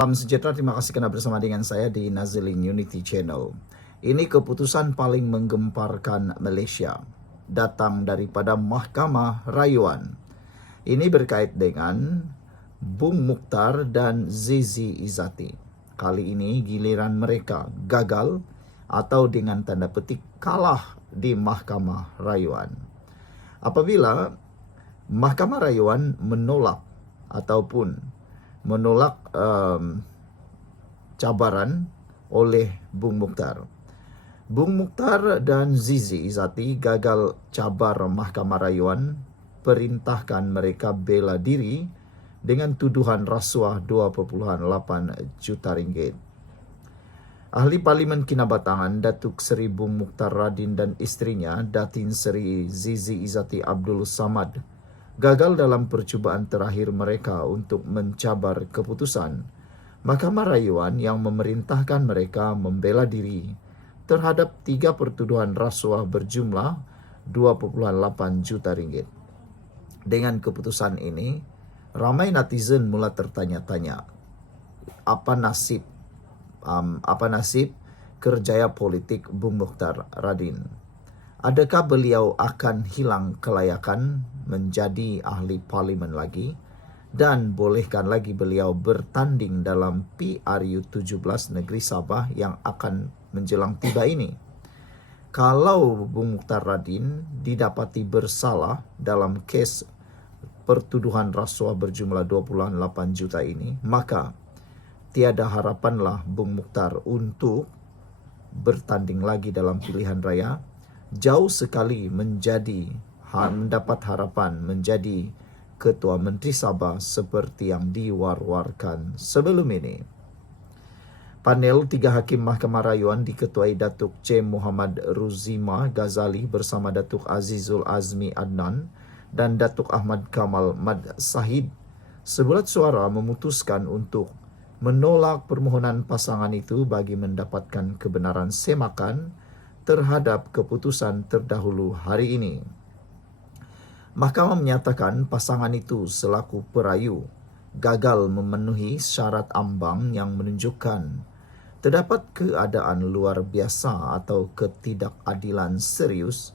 Salam sejahtera, terima kasih kerana bersama dengan saya di Nazilin Unity Channel. Ini keputusan paling menggemparkan Malaysia, datang daripada Mahkamah Rayuan. Ini berkait dengan Bung Mukhtar dan Zizi Izzati. Kali ini giliran mereka gagal atau dengan tanda petik kalah di Mahkamah Rayuan. Apabila Mahkamah Rayuan menolak cabaran oleh Bung Mukhtar. Bung Mukhtar dan Zizi Izzati gagal cabar Mahkamah Rayuan, perintahkan mereka bela diri dengan tuduhan rasuah 2.8 juta ringgit. Ahli Parlimen Kinabatangan Datuk Seri Bung Mukhtar Radin dan isterinya Datin Seri Zizi Izzati Abdul Samad gagal dalam percubaan terakhir mereka untuk mencabar keputusan Mahkamah Rayuan yang memerintahkan mereka membela diri terhadap 3 pertuduhan rasuah berjumlah 2.8 juta ringgit. Dengan keputusan ini, ramai netizen mula tertanya-tanya, apa nasib kerjaya politik Bung Mukhtar Radin? Adakah beliau akan hilang kelayakan menjadi ahli parlimen lagi? Dan bolehkan lagi beliau bertanding dalam PRU 17 Negeri Sabah yang akan menjelang tiba ini? Kalau Bung Mukhtar Radin didapati bersalah dalam kes pertuduhan rasuah berjumlah 2.8 juta ini, maka tiada harapanlah Bung Mukhtar untuk bertanding lagi dalam pilihan raya. Jauh sekali mendapat harapan menjadi Ketua Menteri Sabah seperti yang diwar-warkan sebelum ini. Panel 3 Hakim Mahkamah Rayuan diketuai Datuk C. Muhammad Ruzima Ghazali bersama Datuk Azizul Azmi Adnan dan Datuk Ahmad Kamal Mad Sahid sebulat suara memutuskan untuk menolak permohonan pasangan itu bagi mendapatkan kebenaran semakan terhadap keputusan terdahulu hari ini. Mahkamah menyatakan pasangan itu selaku perayu gagal memenuhi syarat ambang yang menunjukkan terdapat keadaan luar biasa atau ketidakadilan serius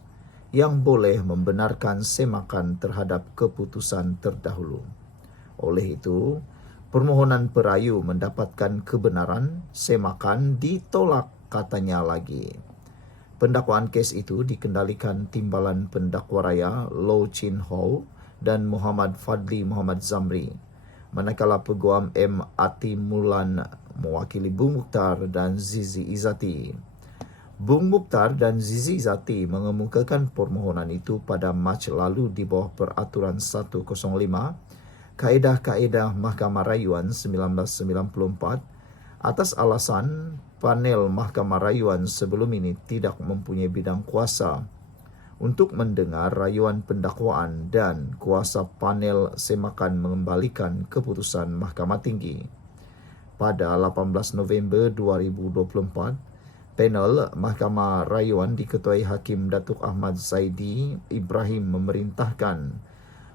yang boleh membenarkan semakan terhadap keputusan terdahulu. Oleh itu, permohonan perayu mendapatkan kebenaran semakan ditolak, katanya lagi. Pendakwaan kes itu dikendalikan Timbalan Pendakwa Raya Low Chin Ho dan Muhammad Fadli Muhammad Zamri, manakala Peguam M. Ati Mulan mewakili Bung Mukhtar dan Zizi Izzati. Bung Mukhtar dan Zizi Izzati mengemukakan permohonan itu pada Mac lalu di bawah Peraturan 105 Kaedah-Kaedah Mahkamah Rayuan 1994 atas alasan panel Mahkamah Rayuan sebelum ini tidak mempunyai bidang kuasa untuk mendengar rayuan pendakwaan dan kuasa panel semakan mengembalikan keputusan Mahkamah Tinggi. Pada 18 November 2024, panel Mahkamah Rayuan diketuai Hakim Datuk Ahmad Zaidi Ibrahim memerintahkan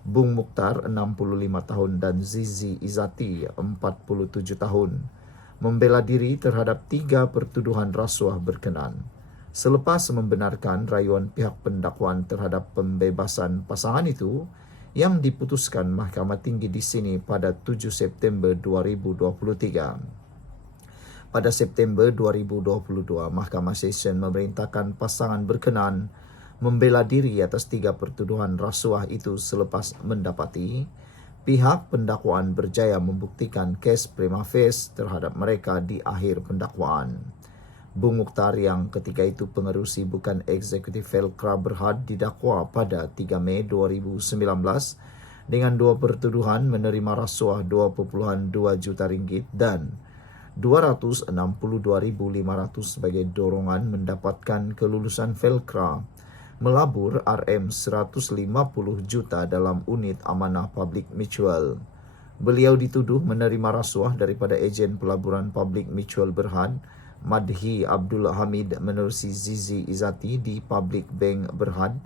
Bung Mukhtar 65 tahun dan Zizi Izzati 47 tahun membela diri terhadap 3 pertuduhan rasuah berkenaan. Selepas membenarkan rayuan pihak pendakwaan terhadap pembebasan pasangan itu yang diputuskan Mahkamah Tinggi di sini pada 7 September 2023. Pada September 2022, Mahkamah Session memerintahkan pasangan berkenaan membela diri atas 3 pertuduhan rasuah itu selepas mendapati pihak pendakwaan berjaya membuktikan kes prima facie terhadap mereka di akhir pendakwaan. Bung Mukhtar yang ketika itu pengerusi bukan eksekutif Felkra Berhad didakwa pada 3 Mei 2019 dengan 2 pertuduhan menerima rasuah 2.2 juta ringgit dan 262,500 sebagai dorongan mendapatkan kelulusan Felkra melabur RM150 juta dalam unit amanah public mutual. Beliau dituduh menerima rasuah daripada ejen pelaburan public mutual Berhad, Madhi Abdul Hamid menerusi Zizi Izzati di Public Bank Berhad,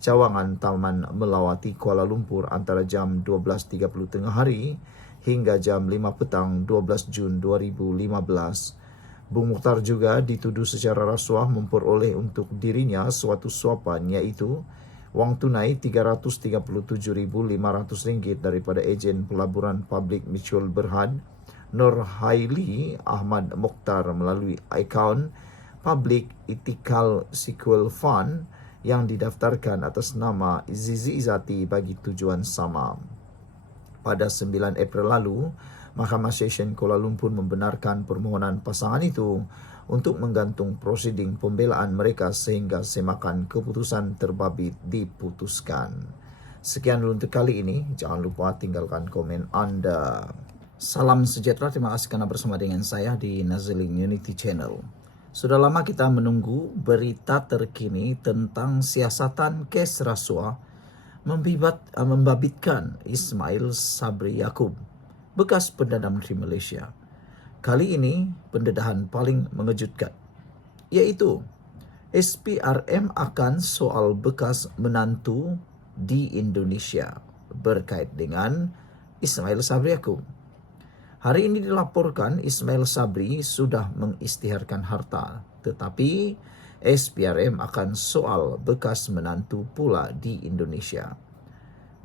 Cawangan Taman Melawati, Kuala Lumpur antara jam 12.30 tengah hari hingga jam 5 petang 12 Jun 2015. Bung Mukhtar juga dituduh secara rasuah memperoleh untuk dirinya suatu suapan, yaitu wang tunai Rp337.500 daripada ejen pelaburan publik Mutual Berhad Nur Haili Ahmad Mokhtar melalui akaun Public Ethical Sequel Fund yang didaftarkan atas nama Zizi Izzati bagi tujuan sama. Pada 9 April lalu, Mahkamah Session Kuala Lumpur membenarkan permohonan pasangan itu untuk menggantung prosiding pembelaan mereka sehingga semakan keputusan terbabit diputuskan. Sekian dulu untuk kali ini. Jangan lupa tinggalkan komen Anda. Salam sejahtera, terima kasih karena bersama dengan saya di Nazilin Unity Channel. Sudah lama kita menunggu berita terkini tentang siasatan kes rasuah membabitkan Ismail Sabri Yaakob, bekas Perdana Menteri Malaysia. Kali ini pendedahan paling mengejutkan, yaitu SPRM akan soal bekas menantu di Indonesia berkait dengan Ismail Sabri Yaakob. Hari ini dilaporkan Ismail Sabri sudah mengisytiharkan harta, tetapi SPRM akan soal bekas menantu pula di Indonesia.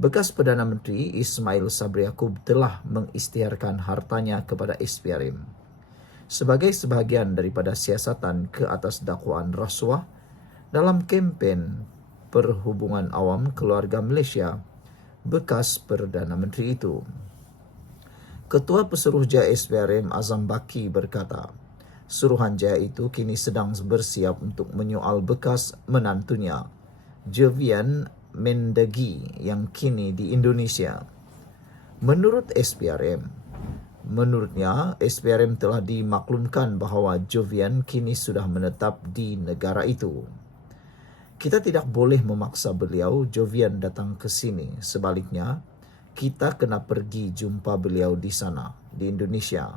Bekas Perdana Menteri Ismail Sabri Yaakob telah mengisytiharkan hartanya kepada SPRM sebagai sebahagian daripada siasatan ke atas dakwaan rasuah dalam kempen Perhubungan Awam Keluarga Malaysia bekas Perdana Menteri itu. Ketua Pesuruhjaya SPRM Azam Baki berkata, Suruhanjaya itu kini sedang bersiap untuk menyoal bekas menantunya, Jovian Mendagi, yang kini di Indonesia. Menurut menurutnya SPRM telah dimaklumkan bahawa Jovian kini sudah menetap di negara itu. Kita tidak boleh memaksa beliau Jovian datang ke sini. Sebaliknya, kita kena pergi jumpa beliau di sana, di Indonesia,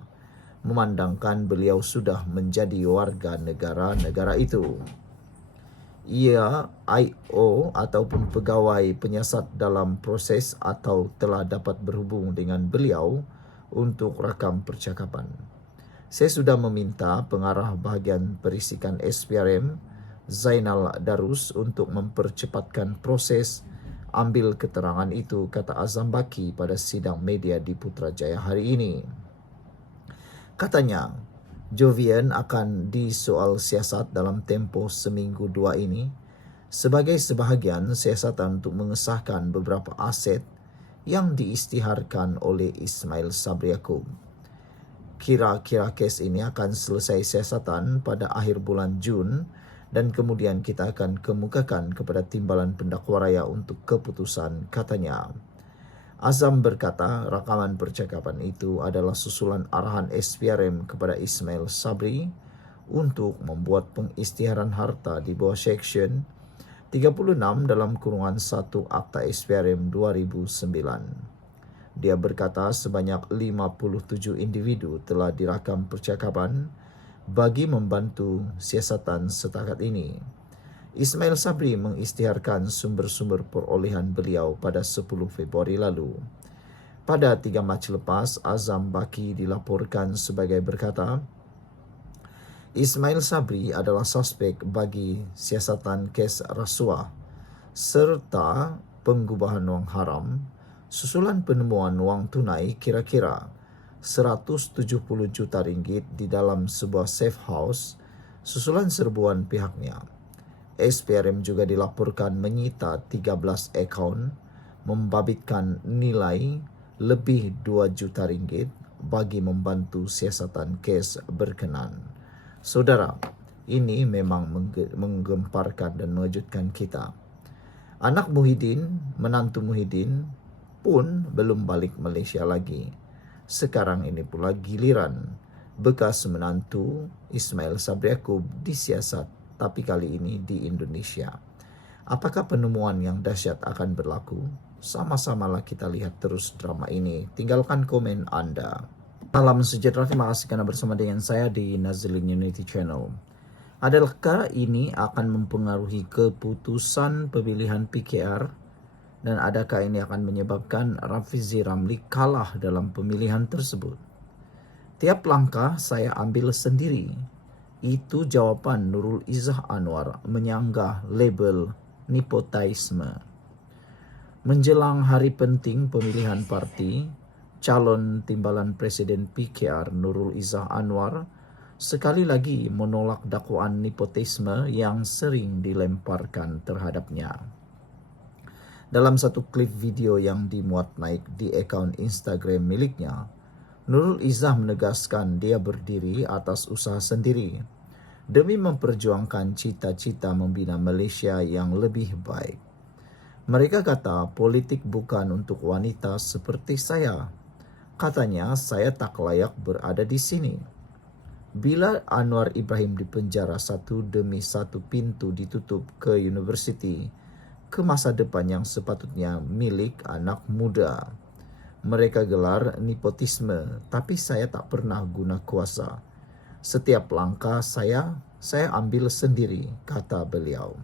memandangkan beliau sudah menjadi warga negara itu. Ia I.O. ataupun pegawai penyiasat dalam proses atau telah dapat berhubung dengan beliau untuk rakam percakapan. Saya sudah meminta pengarah bahagian perisikan SPRM, Zainal Darus, untuk mempercepatkan proses ambil keterangan itu, kata Azam Baki pada sidang media di Putrajaya hari ini. Katanya, Jovian akan disoal siasat dalam tempoh seminggu 2 ini sebagai sebahagian siasatan untuk mengesahkan beberapa aset yang diisytiharkan oleh Ismail Sabri Yaakob. Kira-kira kes ini akan selesai siasatan pada akhir bulan Jun dan kemudian kita akan kemukakan kepada timbalan pendakwa raya untuk keputusan, katanya. Azam berkata rakaman percakapan itu adalah susulan arahan SPRM kepada Ismail Sabri untuk membuat pengisytiharan harta di bawah Seksyen 36 dalam kurungan 1 Akta SPRM 2009. Dia berkata sebanyak 57 individu telah dirakam percakapan bagi membantu siasatan setakat ini. Ismail Sabri mengisytiharkan sumber-sumber perolehan beliau pada 10 Februari lalu. Pada 3 Mac lepas, Azam Baki dilaporkan sebagai berkata, Ismail Sabri adalah suspek bagi siasatan kes rasuah serta pengubahan wang haram susulan penemuan wang tunai kira-kira RM170 juta di dalam sebuah safe house susulan serbuan pihaknya. SPRM juga dilaporkan menyita 13 akaun membabitkan nilai lebih RM2 juta bagi membantu siasatan kes berkenan. Saudara, ini memang menggemparkan dan mengejutkan kita. Anak Muhyiddin, menantu Muhyiddin pun belum balik Malaysia lagi. Sekarang ini pula giliran bekas menantu Ismail Sabri Yaakob disiasat, tapi kali ini di Indonesia. Apakah penemuan yang dahsyat akan berlaku? Sama-samalah kita lihat terus drama ini. Tinggalkan komen Anda. Salam sejahtera, terima kasih karena bersama dengan saya di Nazilin Unity Channel. Adakah ini akan mempengaruhi keputusan pemilihan PKR Dan adakah ini akan menyebabkan Rafizi Ramli kalah dalam pemilihan tersebut? Tiap langkah saya ambil sendiri. Itu jawapan Nurul Izzah Anwar menyanggah label nepotisme. Menjelang hari penting pemilihan parti, calon timbalan Presiden PKR Nurul Izzah Anwar sekali lagi menolak dakwaan nepotisme yang sering dilemparkan terhadapnya. Dalam satu klip video yang dimuat naik di akaun Instagram miliknya, Nurul Izzah menegaskan dia berdiri atas usaha sendiri demi memperjuangkan cita-cita membina Malaysia yang lebih baik. Mereka kata politik bukan untuk wanita seperti saya. Katanya saya tak layak berada di sini. Bila Anwar Ibrahim dipenjara satu demi satu pintu ditutup ke universiti, ke masa depan yang sepatutnya milik anak muda. Mereka gelar nepotisme, tapi saya tak pernah guna kuasa. Setiap langkah saya ambil sendiri, kata beliau.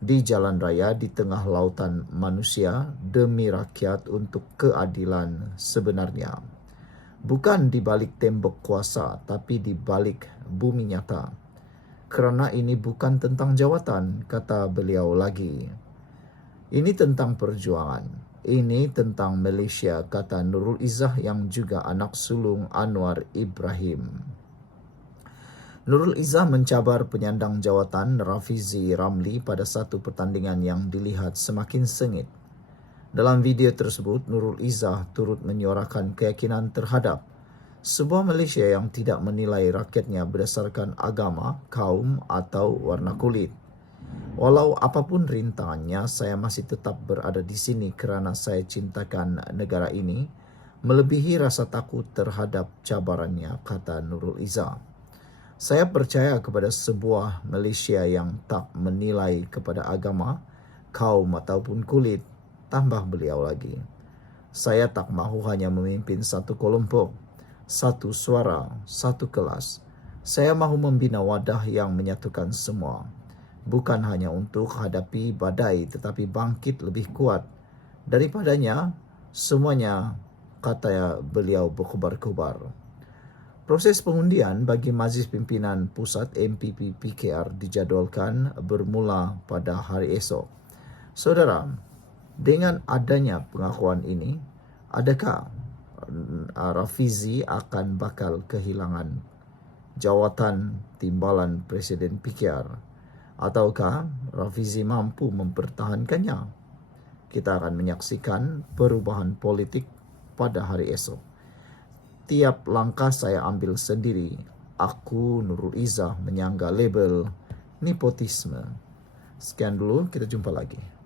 Di jalan raya di tengah lautan manusia demi rakyat untuk keadilan sebenarnya. Bukan di balik tembok kuasa, tapi di balik bumi nyata. Kerana ini bukan tentang jawatan, kata beliau lagi. Ini tentang perjuangan. Ini tentang Malaysia, kata Nurul Izzah yang juga anak sulung Anwar Ibrahim. Nurul Izzah mencabar penyandang jawatan Rafizi Ramli pada satu pertandingan yang dilihat semakin sengit. Dalam video tersebut, Nurul Izzah turut menyuarakan keyakinan terhadap sebuah Malaysia yang tidak menilai rakyatnya berdasarkan agama, kaum atau warna kulit. Walau apapun rintangannya, saya masih tetap berada di sini kerana saya cintakan negara ini, melebihi rasa takut terhadap cabarannya, kata Nurul Izzah. Saya percaya kepada sebuah Malaysia yang tak menilai kepada agama, kaum ataupun kulit, tambah beliau lagi. Saya tak mahu hanya memimpin satu kelompok, satu suara, satu kelas. Saya mahu membina wadah yang menyatukan semua. Bukan hanya untuk hadapi badai tetapi bangkit lebih kuat daripadanya semuanya, kata beliau berkobar-kobar. Proses pengundian bagi Majlis Pimpinan Pusat MPP PKR dijadualkan bermula pada hari esok. Saudara, dengan adanya pengakuan ini, adakah Rafizi akan bakal kehilangan jawatan timbalan Presiden PKR? Ataukah Rafizi mampu mempertahankannya? Kita akan menyaksikan perubahan politik pada hari esok. Tiap langkah saya ambil sendiri. Aku, Nurul Izzah, menyangga label nepotisme. Sekian dulu, kita jumpa lagi.